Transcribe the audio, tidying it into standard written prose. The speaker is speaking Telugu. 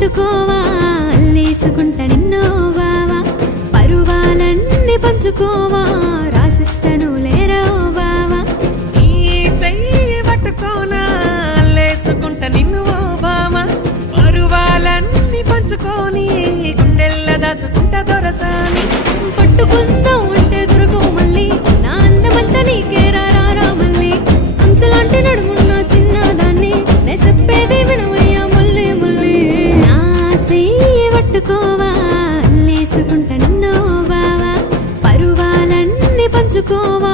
పట్టుకోవా అల్లేసుకుంట నిన్నో బావా పరువాలన్నీ పంచుకోవా రాసిస్తను లేరా బావా ఈ చెయ్యి పట్టుకోనా అల్లేసుకుంట నిన్ను ఓ బామ పరువాలన్నీ పంచుకొని గుండెల్ల దాసుకుంట దొరసాని పట్టుకుందాం అంటే దొరకవు మళ్ళీ నా అందమంతా నీకే రారా మళ్ళీ హంసలాంటి నడుమున్న చిన్నదాన్ని నే చెప్పేది వినవయ్యా మళ్ళీ మళ్ళీ నా చెయ్యి పట్టుకోవా అల్లేసుకుంట నిన్నో బావా పరువాలన్నీ పంచుకోవా